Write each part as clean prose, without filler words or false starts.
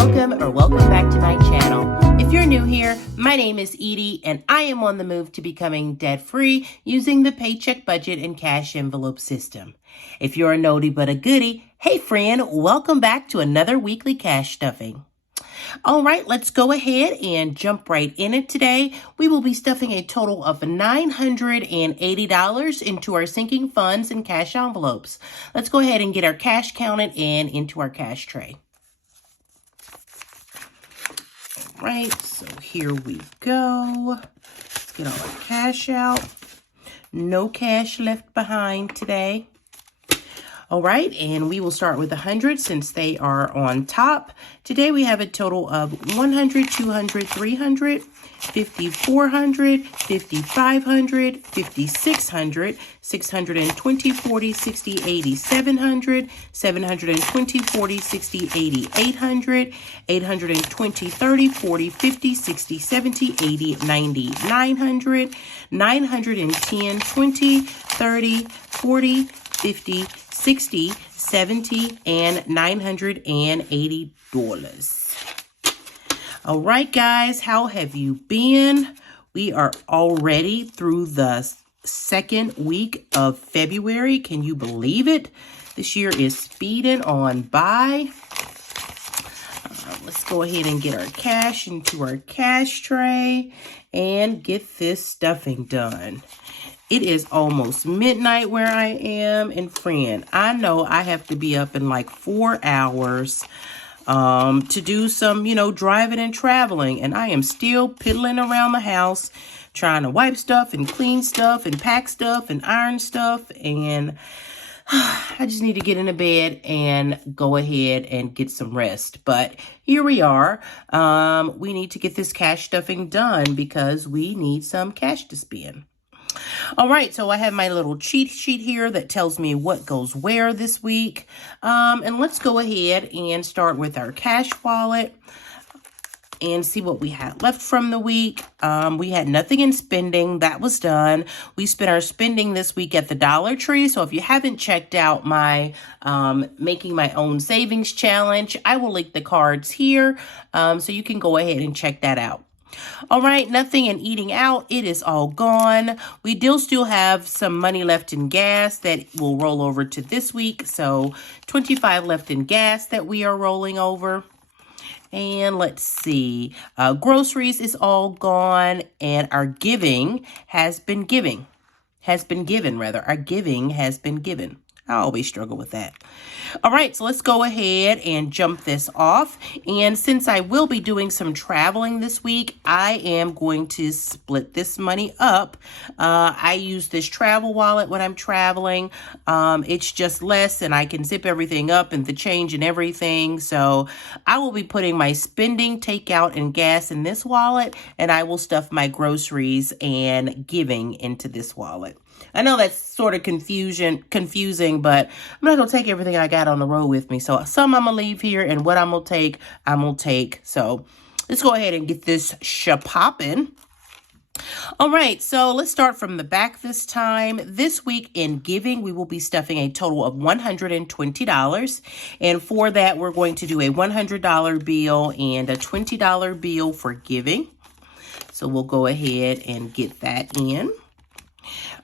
welcome back to my channel. If you're new here, my name is Edie and I am on the move to becoming debt-free using the Paycheck budget and cash envelope system. If you're a nodie but a goodie, hey friend, welcome back to another weekly cash stuffing. All right, let's go ahead and jump right in it today. We will be stuffing a total of $980 into our sinking funds and cash envelopes. Let's go ahead and get our cash counted and into our cash tray. All right, so here we go. Let's get all our cash out. No cash left behind today. All right, and we will start with 100 since they are on top. Today we have a total of 100, 200, 300, 50, 400, 50, 500, 50, 600, 620, 40, 60, 80, 700, 720, 40, 60, 80, 800, 820, 30, 40, 50, 60, 70, 80, 90, 900, 910, 20, 30, 40, 50, 60, 70, and $980. All right, guys, how have you been? We are already through the second week of February. Can you believe it? This year is speeding on by. Let's go ahead and get our cash into our cash tray and get this stuffing done. It is almost midnight where I am, and friend, I know I have to be up in like 4 hours to do some, driving and traveling, and I am still piddling around the house, trying to wipe stuff and clean stuff and pack stuff and iron stuff, and I just need to get into bed and go ahead and get some rest. But here we are. We need to get this cash stuffing done because we need some cash to spend. All right, so I have my little cheat sheet here that tells me what goes where this week. And let's go ahead and start with our cash wallet and see what we had left from the week. We had nothing in spending. That was done. We spent our spending this week at the Dollar Tree. So if you haven't checked out my making my own savings challenge, I will link the cards here so you can go ahead and check that out. All right, nothing in eating out. It is all gone. We do still have some money left in gas that will roll over to this week. So $25 left in gas that we are rolling over. And let's see, groceries is all gone, and our giving has been given. Our giving has been given. I always struggle with that. All right, so let's go ahead and jump this off. And since I will be doing some traveling this week, I am going to split this money up. I use this travel wallet when I'm traveling. It's just less, and I can zip everything up and the change and everything. So I will be putting my spending, takeout, and gas in this wallet, and I will stuff my groceries and giving into this wallet. I know that's sort of confusing, but I'm not going to take everything I got on the road with me. So some I'm going to leave here, and what I'm going to take. So let's go ahead and get this popping. All right, so let's start from the back this time. This week in giving, we will be stuffing a total of $120. And for that, we're going to do a $100 bill and a $20 bill for giving. So we'll go ahead and get that in.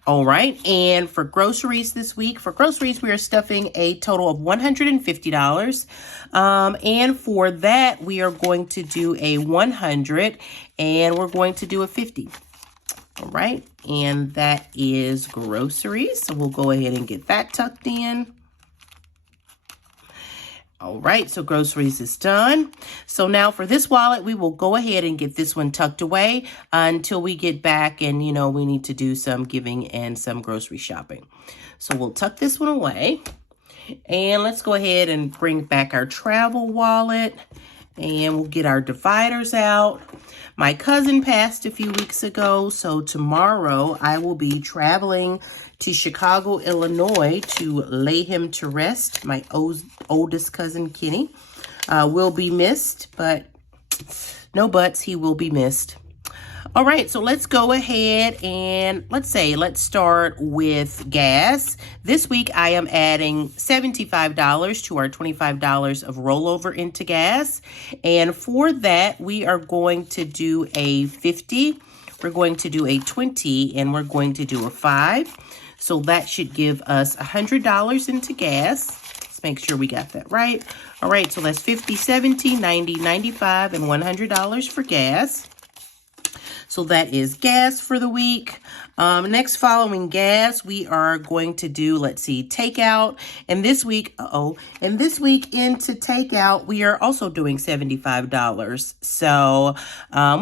All right, and for groceries this week, we are stuffing a total of $150. And for that, we are going to do a 100, and we're going to do a 50. All right, and that is groceries. So we'll go ahead and get that tucked in. All right, so groceries is done. So now for this wallet, we will go ahead and get this one tucked away until we get back and, we need to do some giving and some grocery shopping. So we'll tuck this one away. And let's go ahead and bring back our travel wallet. And we'll get our dividers out. My cousin passed a few weeks ago, so tomorrow I will be traveling to Chicago, Illinois to lay him to rest. My oldest cousin, Kenny, will be missed, but no buts, he will be missed. All right, so let's go ahead and let's start with gas. This week I am adding $75 to our $25 of rollover into gas. And for that, we are going to do a 50, we're going to do a 20, and we're going to do a 5. So that should give us $100 into gas. Let's make sure we got that right. All right, so that's 50, 70, 90, 95, and $100 for gas. So that is gas for the week. Next, following gas, we are going to do, takeout. And this week, into takeout, we are also doing $75. So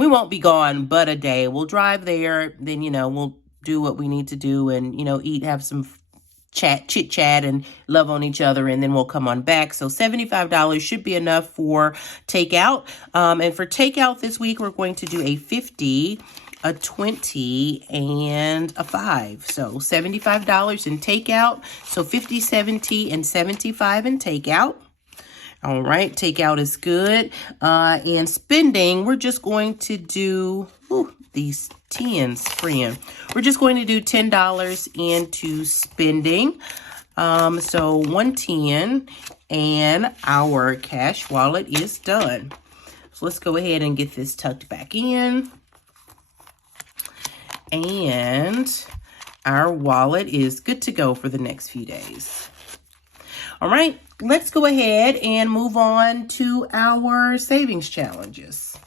we won't be gone but a day. We'll drive there, then, we'll do what we need to do and, eat, have some chit chat and love on each other, and then we'll come on back. So $75 should be enough for takeout. And for takeout this week, we're going to do a 50, a 20, and a 5. So $75 in takeout. So 50, 70, and 75 in takeout. All right, takeout is good. And spending, we're just going to do these 10s, friend. We're just going to do $10 into spending. So 110, and our cash wallet is done. So let's go ahead and get this tucked back in. And our wallet is good to go for the next few days. All right, let's go ahead and move on to our savings challenges.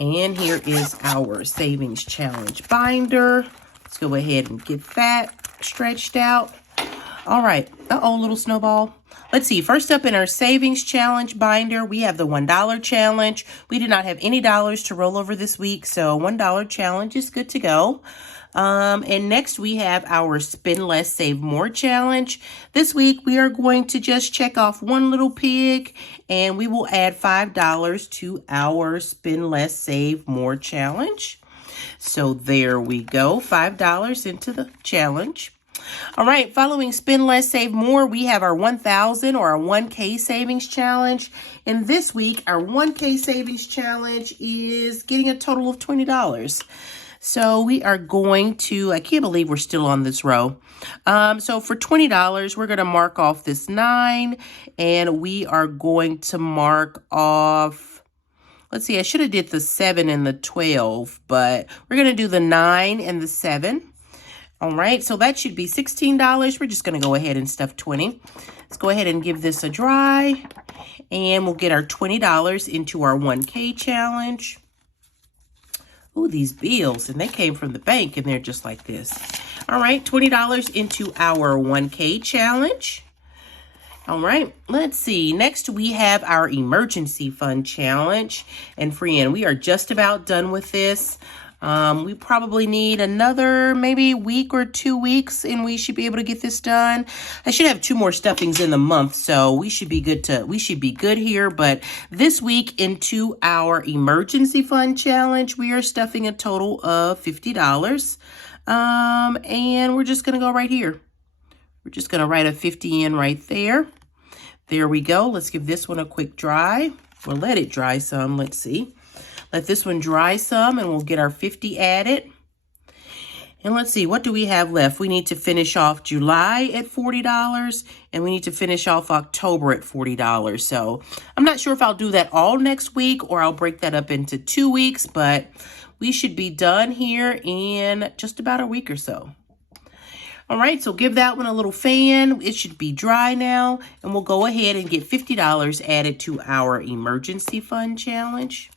And here is our savings challenge binder. Let's go ahead and get that stretched out. All right. Little snowball. Let's see. First up in our savings challenge binder, we have the $1 challenge. We did not have any dollars to roll over this week, so $1 challenge is good to go. And next we have our spend less, save more challenge. This week we are going to just check off one little pig, and we will add $5 to our spend less, save more challenge. So there we go, $5 into the challenge. All right, following spend less, save more, we have our 1,000 or our 1K savings challenge. And this week, our 1K savings challenge is getting a total of $20. So we are going to, I can't believe we're still on this row. So for $20, we're going to mark off this 9, and we are going to mark off, let's see, I should have did the 7 and the 12, but we're going to do the 9 and the 7. All right, so that should be $16. We're just going to go ahead and stuff 20. Let's go ahead and give this a dry, and we'll get our $20 into our 1K challenge. Ooh, these bills, and they came from the bank, and they're just like this. All right, $20 into our 1K challenge. All right, let's see. Next, we have our emergency fund challenge. And friend, we are just about done with this. We probably need another maybe week or 2 weeks, and we should be able to get this done. I should have 2 more stuffings in the month, so we should be good here. But this week into our emergency fund challenge, we are stuffing a total of $50. And we're just gonna go right here. We're just gonna write a 50 in right there. There we go. Let's give this one a quick dry. We'll let it dry some. Let's see. Let this one dry some, and we'll get our 50 added. And let's see, what do we have left? We need to finish off July at $40, and we need to finish off October at $40. So I'm not sure if I'll do that all next week or I'll break that up into 2 weeks, but we should be done here in just about a week or so. All right, so give that one a little fan. It should be dry now, and we'll go ahead and get $50 added to our emergency fund challenge.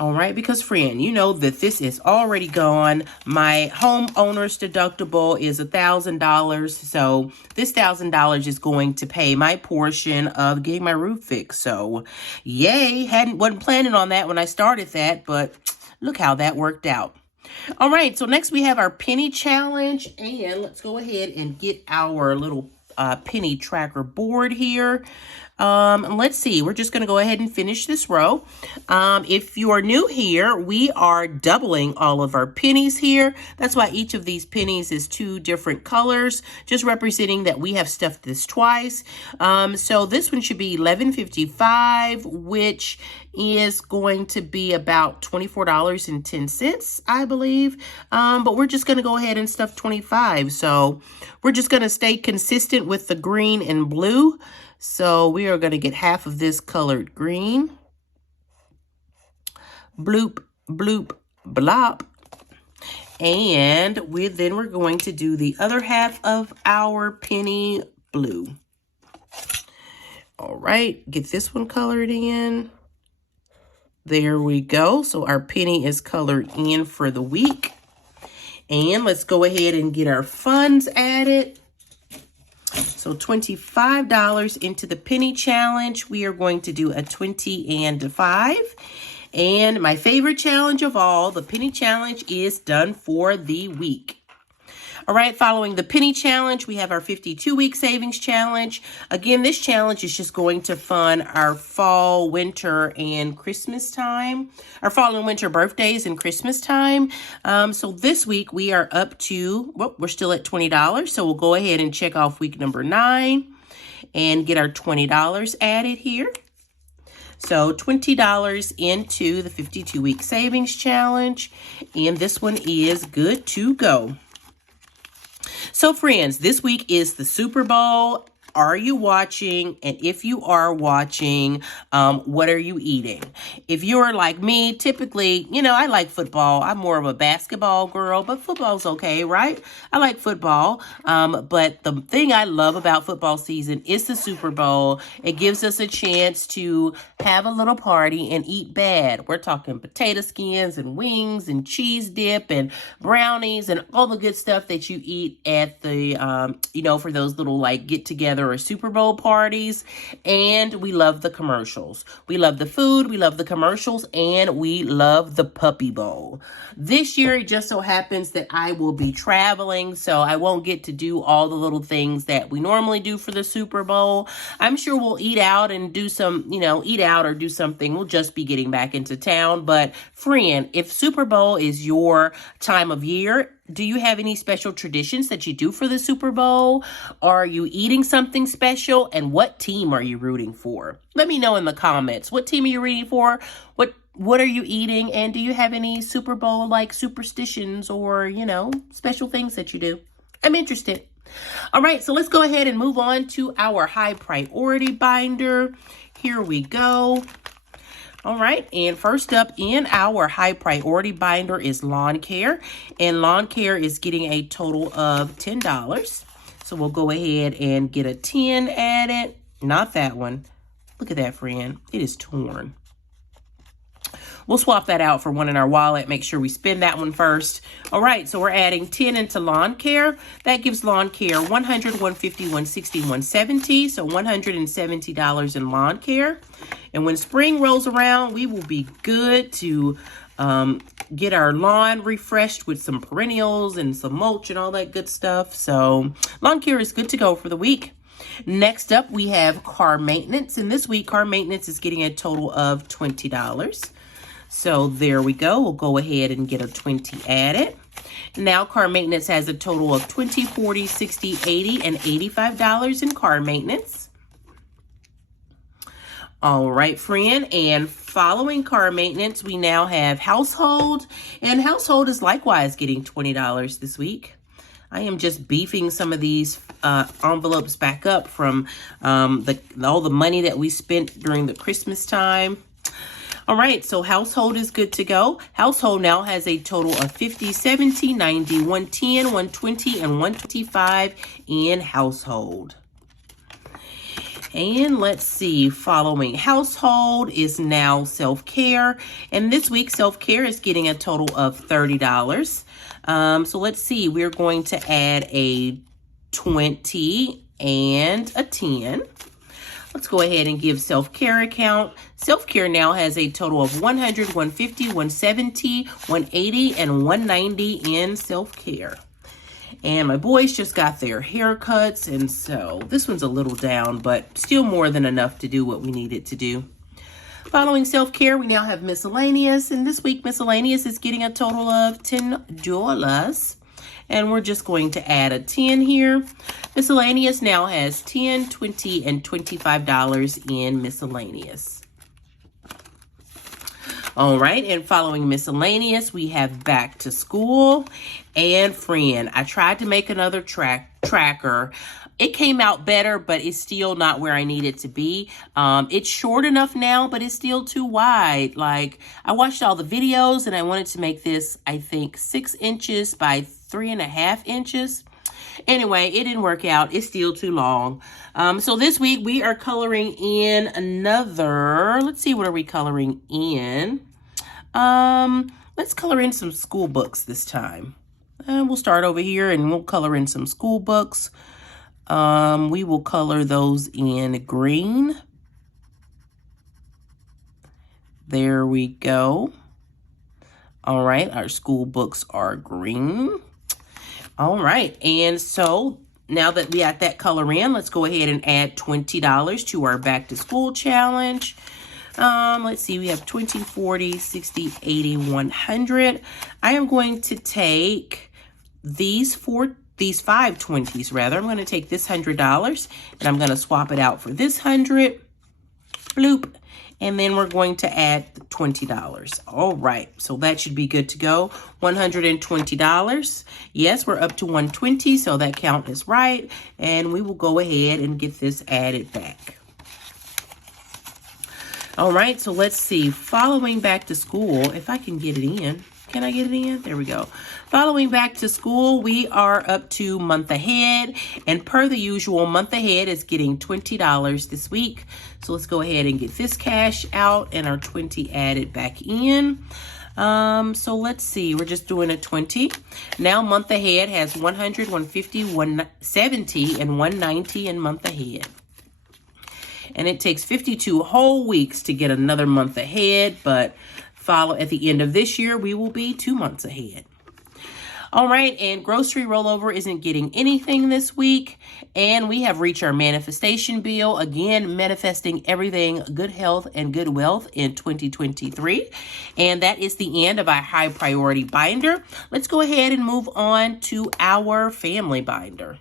All right, because friend, you know that this is already gone. My homeowner's deductible is $1,000. So this $1,000 is going to pay my portion of getting my roof fixed. So yay, wasn't planning on that when I started that, but look how that worked out. All right, so next we have our penny challenge, and let's go ahead and get our little penny tracker board here. Let's see. We're just going to go ahead and finish this row. If you are new here, we are doubling all of our pennies here. That's why each of these pennies is 2 different colors, just representing that we have stuffed this twice. So this one should be $11.55, which is going to be about $24.10, I believe. But we're just going to go ahead and stuff 25. So we're just going to stay consistent with the green and blue. So we are going to get half of this colored green. Bloop, bloop, blop. And then we're going to do the other half of our penny blue. All right, get this one colored in. There we go. So our penny is colored in for the week. And let's go ahead and get our funds added. So $25 into the penny challenge. We are going to do a 20 and a 5. And my favorite challenge of all, the penny challenge, is done for the week. All right, following the penny challenge, we have our 52-week savings challenge. Again, this challenge is just going to fund our fall, winter, and Christmas time. Our fall and winter birthdays and Christmas time. So this week we are up to, well, we're still at $20. So we'll go ahead and check off week number 9 and get our $20 added here. So $20 into the 52-week savings challenge. And this one is good to go. So friends, this week is the Super Bowl. Are you watching? And if you are watching, what are you eating? If you're like me, typically, you know, I like football. I'm more of a basketball girl, but football's okay, right? I like football. But the thing I love about football season is the Super Bowl. It gives us a chance to have a little party and eat bad. We're talking potato skins and wings and cheese dip and brownies and all the good stuff that you eat at the, you know, for those little like get together or Super Bowl parties. And we love the commercials. We love the food, we love the commercials, and we love the Puppy Bowl. This year, it just so happens that I will be traveling, so I won't get to do all the little things that we normally do for the Super Bowl. I'm sure we'll eat out and do some, you know, eat out or do something. We'll just be getting back into town. But friend, if Super Bowl is your time of year, do you have any special traditions that you do for the Super Bowl? Are you eating something special? And what team are you rooting for? Let me know in the comments. What team are you rooting for? What are you eating? And do you have any Super Bowl like superstitions or, you know, special things that you do? I'm interested. All right, so let's go ahead and move on to our high priority binder. Here we go. All right, and first up in our high priority binder is lawn care, and lawn care is getting a total of $10. So we'll go ahead and get a 10 added. Not that one. Look at that, friend. It is torn. We'll swap that out for one in our wallet. Make sure we spend that one first. All right, so we're adding 10 into lawn care. That gives lawn care $100, $150, $160, $170. So $170 in lawn care. And when spring rolls around, we will be good to get our lawn refreshed with some perennials and some mulch and all that good stuff. So lawn care is good to go for the week. Next up, we have car maintenance. And this week, car maintenance is getting a total of $20. So there we go. We'll go ahead and get a 20 added. Now car maintenance has a total of $20, $40, $60, $80, and $85 in car maintenance. All right, friend. And following car maintenance, we now have household. And household is likewise getting $20 this week. I am just beefing some of these envelopes back up from all the money that we spent during the Christmas time. All right, so household is good to go. Household now has a total of $50, $70, $90, $110, $120, and $125 in household. And let's see, following household is now self-care. And this week, self-care is getting a total of $30. So let's see, we're going to add a 20 and a 10. Let's go ahead and give self-care account. Self-care now has a total of $100, $150, $170, $180, and $190 in self-care. And my boys just got their haircuts, and so this one's a little down, but still more than enough to do what we needed to do. Following self-care, we now have miscellaneous, and this week miscellaneous is getting a total of $10. And we're just going to add a 10 here. Miscellaneous now has $10, $20, and $25 in miscellaneous. All right, and following miscellaneous, we have back to school and friend. I tried to make another tracker. It came out better, but it's still not where I need it to be. It's short enough now, but it's still too wide. Like, I watched all the videos and I wanted to make this, I think, 6 inches by 3.5 inches. Anyway, it didn't work out. It's still too long. So this week we are coloring in another, let's see, what are we coloring in? Let's color in some school books this time. We'll start over here and we'll color in some school books. We will color those in green. There we go. All right, our school books are green. All right, and so now that we got that color in, let's go ahead and add $20 to our back to school challenge. Let's see, we have 20, 40, 60, 80, 100. I am going to take these 5 20s rather. I'm going to take this $100 and I'm going to swap it out for this 100. Bloop. And then we're going to add $20. All right, so that should be good to go. $120. Yes, we're up to 120, so that count is right. And we will go ahead and get this added back. All right, so let's see. Following back to school, if I can get it in. Can I get it in? There we go. Following back to school, we are up to month ahead. And per the usual, month ahead is getting $20 this week. So let's go ahead and get this cash out and our 20 added back in. So let's see. We're just doing a 20. Now month ahead has 100, 150, 170, and 190 in month ahead. And it takes 52 whole weeks to get another month ahead, but at the end of this year, we will be 2 months ahead. All right, and grocery rollover isn't getting anything this week, and we have reached our manifestation bill. Again, manifesting everything, good health and good wealth in 2023. And that is the end of our high priority binder. Let's go ahead and move on to our family binder.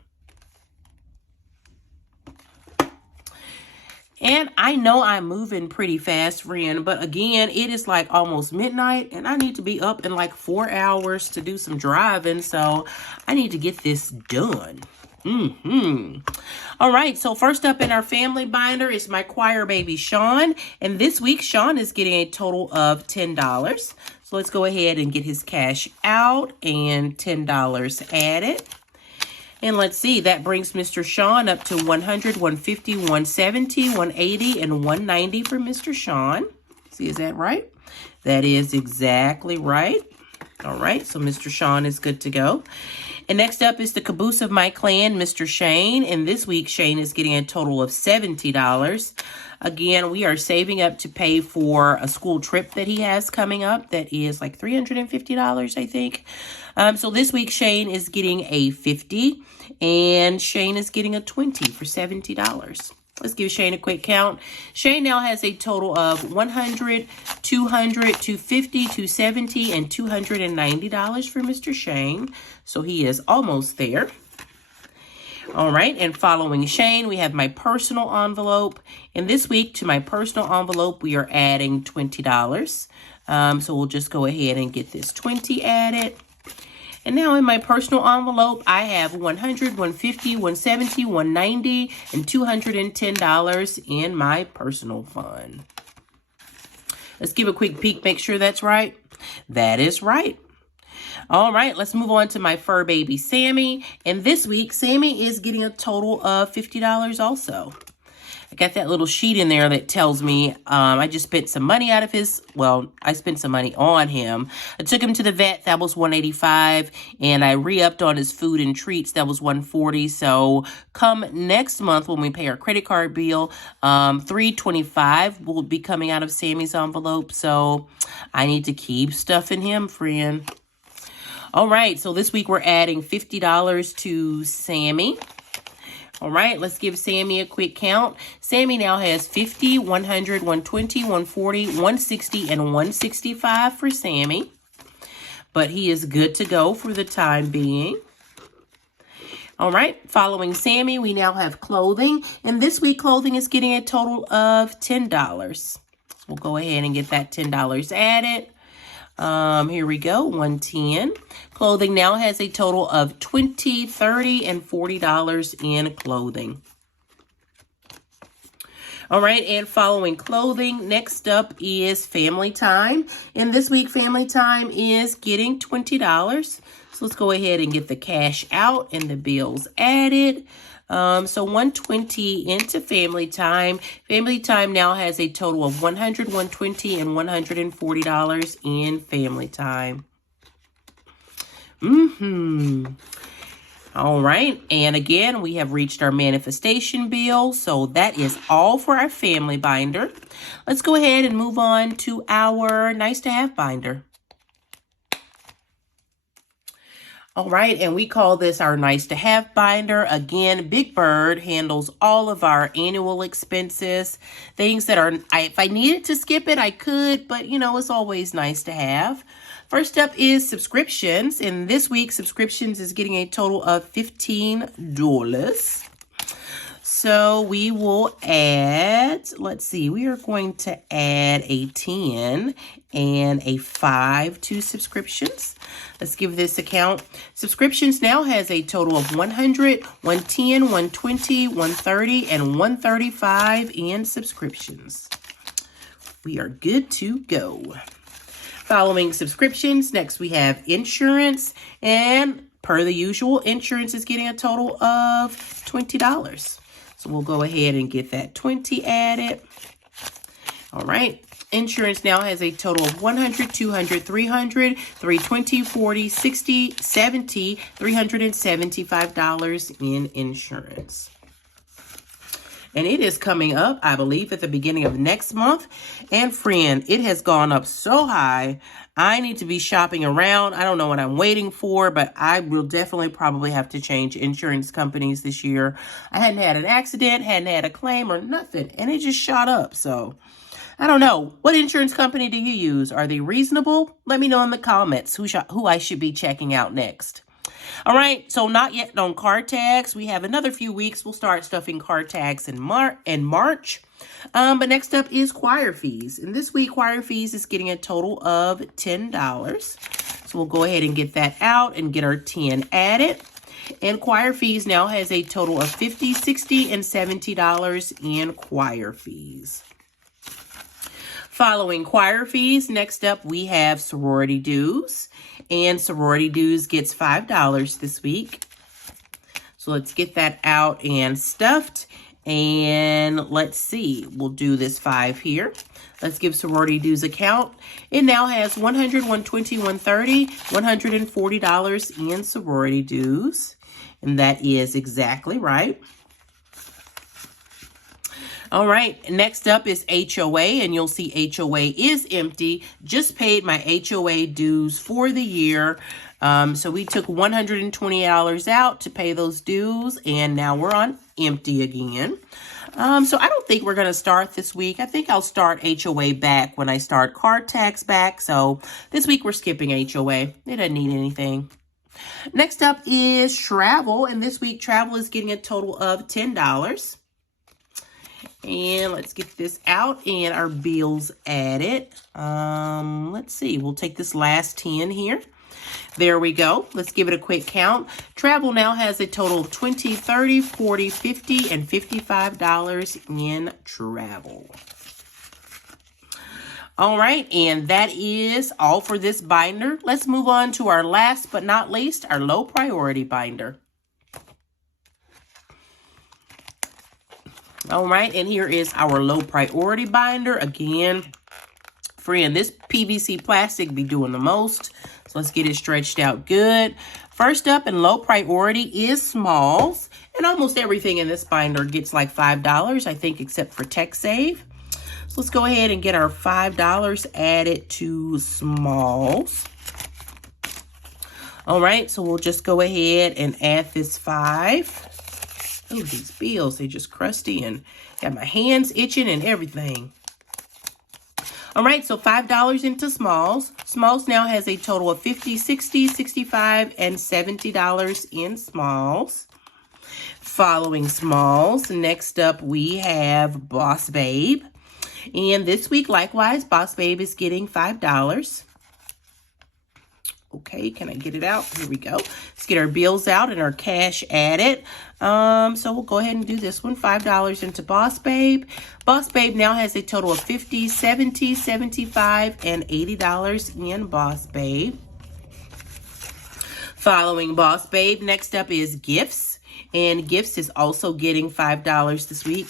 And I know I'm moving pretty fast, friend, but again, it is like almost midnight and I need to be up in like 4 hours to do some driving. So I need to get this done. All right, so first up in our family binder is my choir baby, Sean. And this week, Sean is getting a total of $10. So let's go ahead and get his cash out and $10 added. And let's see, that brings Mr. Sean up to 100, 150, 170, 180, and 190 for Mr. Sean. See, is that right? That is exactly right. All right, so Mr. Sean is good to go. And next up is the caboose of my clan, Mr. Shane. And this week, Shane is getting a total of $70. Again, we are saving up to pay for a school trip that he has coming up. That is like $350, I think. So this week, Shane is getting a $50. And Shane is getting a $20 for $70. Let's give Shane a quick count. Shane now has a total of 100, 200, 250, 270, and $290 for Mr. Shane. So he is almost there. All right, and following Shane, we have my personal envelope. And this week, to my personal envelope, we are adding $20. So we'll just go ahead and get this 20 added. And now in my personal envelope, I have 100, 150, 170, 190, and $210 in my personal fund. Let's give a quick peek, make sure that's right. That is right. All right, let's move on to my fur baby, Sammy. And this week, Sammy is getting a total of $50 also. I got that little sheet in there that tells me I just spent some money out of his, well, I spent some money on him. I took him to the vet, that was $185, and I re-upped on his food and treats, that was $140. So come next month when we pay our credit card bill, $325 will be coming out of Sammy's envelope. So I need to keep stuffing him, friend. All right, so this week we're adding $50 to Sammy. All right, let's give Sammy a quick count. Sammy now has 50, 100, 120, 140, 160, and 165 for Sammy. But he is good to go for the time being. All right, following Sammy, we now have clothing. And this week, clothing is getting a total of $10. So we'll go ahead and get that $10 added. Here we go, 110. Clothing now has a total of $20, $30, and $40 in clothing. All right, and following clothing, next up is family time. And this week, family time is getting $20. So let's go ahead and get the cash out and the bills added. So 120 into family time. Family time now has a total of $100, $120, and $140 in family time. All right, and again, we have reached our manifestation bill, so that is all for our family binder. Let's go ahead and move on to our nice to have binder. All right, and we call this our nice to have binder. Again, Big Bird handles all of our annual expenses, things that are, if I needed to skip it, I could, but you know, it's always nice to have. First up is subscriptions, and this week subscriptions is getting a total of $15. So we will add, let's see, we are going to add a 10 and a 5 to subscriptions. Let's give this a count. Subscriptions now has a total of 100, 110, 120, 130, and 135 in subscriptions. We are good to go. Following subscriptions, next we have insurance, and per the usual, insurance is getting a total of $20. So we'll go ahead and get that 20 added. All right. Insurance now has a total of 100, 200, 300, 320, 40, 60, 70, $375 in insurance. And it is coming up, I believe, at the beginning of next month. And friend, it has gone up so high. I need to be shopping around. I don't know what I'm waiting for, but I will definitely probably have to change insurance companies this year. I hadn't had an accident, hadn't had a claim or nothing, and it just shot up. So I don't know. What insurance company do you use? Are they reasonable? Let me know in the comments who I should be checking out next. All right, so not yet on card tags. We have another few weeks. We'll start stuffing card tags in March. But next up is choir fees. And this week, choir fees is getting a total of $10. So we'll go ahead and get that out and get our 10 added. And choir fees now has a total of $50, $60, and $70 in choir fees. Following choir fees, next up we have sorority dues. And sorority dues gets $5 this week. So let's get that out and stuffed. And let's see, we'll do this 5 here. Let's give sorority dues a count. It now has 100, 120, 130, $140 in sorority dues. And that is exactly right. All right, next up is HOA, and you'll see HOA is empty. Just paid my HOA dues for the year. So we took $120 out to pay those dues, and now we're on empty again. So I don't think we're going to start this week. I think I'll start HOA back when I start card tax back. So this week we're skipping HOA. It doesn't need anything. Next up is travel, and this week travel is getting a total of $10. And let's get this out and our bills added. Let's see, we'll take this last 10 here. There we go. Let's give it a quick count. Travel now has a total of $20, $30, $40, $50, and $55 in travel. All right, and that is all for this binder. Let's move on to our last but not least, our low priority binder. All right, and here is our low priority binder. Again, friend, this PVC plastic be doing the most. So let's get it stretched out good. First up in low priority is smalls. And almost everything in this binder gets like $5, I think, except for TechSave. So let's go ahead and get our $5 added to smalls. All right, so we'll just go ahead and add this 5. Oh, these bills, they just crusty and got my hands itching and everything. All right, so $5 into Smalls. Smalls now has a total of $50, $60, $65, and $70 in Smalls. Following Smalls, next up we have Boss Babe. And this week, likewise, Boss Babe is getting $5. Okay, can I get it out? Here we go. Let's get our bills out and our cash added. So we'll go ahead and do this one. $5 into Boss Babe. Boss Babe now has a total of $50, $70, $75, and $80 in Boss Babe. Following Boss Babe, next up is Gifts. And Gifts is also getting $5 this week.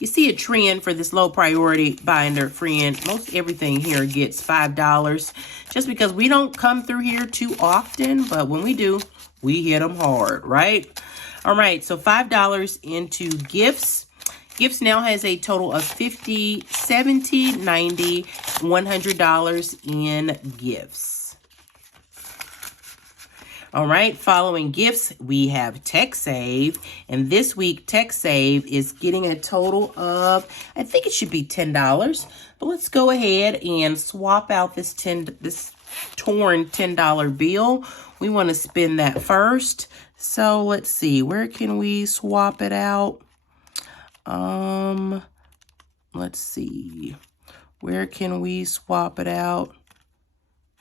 You see a trend for this low priority binder, friend. Most everything here gets $5 just because we don't come through here too often. But when we do, we hit them hard, right? All right, so $5 into Gifts. Gifts now has a total of $50, $70, $90, $100 in Gifts. All right, following Gifts, we have TechSave. And this week, TechSave is getting a total of, I think it should be $10. But let's go ahead and swap out this torn $10 bill. We want to spend that first. So let's see, where can we swap it out? Let's see, where can we swap it out?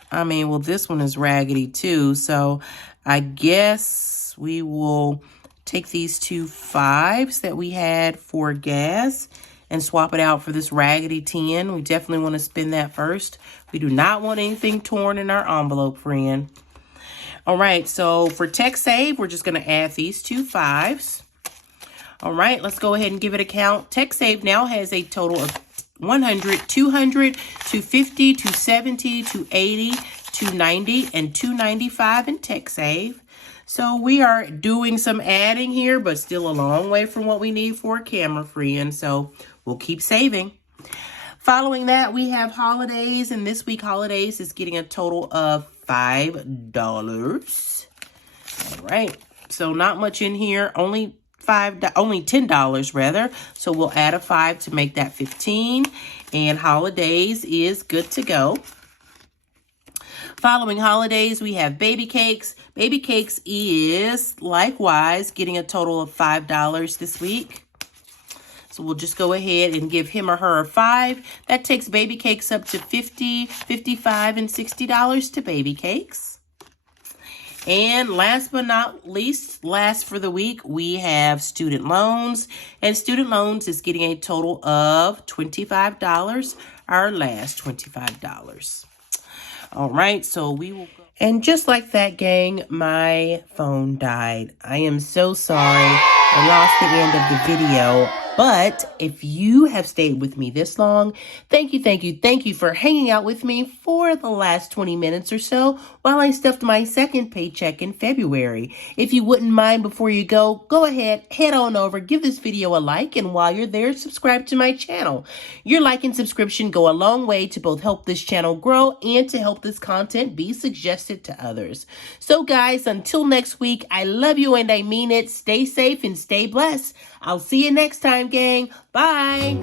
I mean, well, this one is raggedy too, so I guess we will take these two 5s that we had for gas and swap it out for this raggedy 10. We definitely want to spend that first. We do not want anything torn in our envelope, friend. All right, so for TechSave, we're just going to add these two 5s. All right, let's go ahead and give it a count. TechSave now has a total of 100, 200, 250, 270, 280, 290, and 295 in TechSave. So we are doing some adding here, but still a long way from what we need for a camera friend. So we'll keep saving. Following that, we have Holidays, and this week Holidays is getting a total of $5. All right, so not much in here, only $10 rather. So we'll add a 5 to make that 15. And Holidays is good to go. Following Holidays, we have Baby Cakes. Baby Cakes is likewise getting a total of $5 this week. So we'll just go ahead and give him or her a 5. That takes Baby Cakes up to $50, $55, and $60 to Baby Cakes. And last but not least, last for the week, we have Student Loans. And Student Loans is getting a total of $25, our last $25. All right, so we will go. And just like that, gang, my phone died. I am so sorry. I lost the end of the video. But if you have stayed with me this long, thank you for hanging out with me for the last 20 minutes or so while I stuffed my second paycheck in February. If you wouldn't mind before you go ahead, head on over, give this video a like, and while you're there, subscribe to my channel. Your like and subscription go a long way to both help this channel grow and to help this content be suggested to others. So guys, until next week, I love you and I mean it. Stay safe and stay blessed. I'll see you next time, gang. Bye.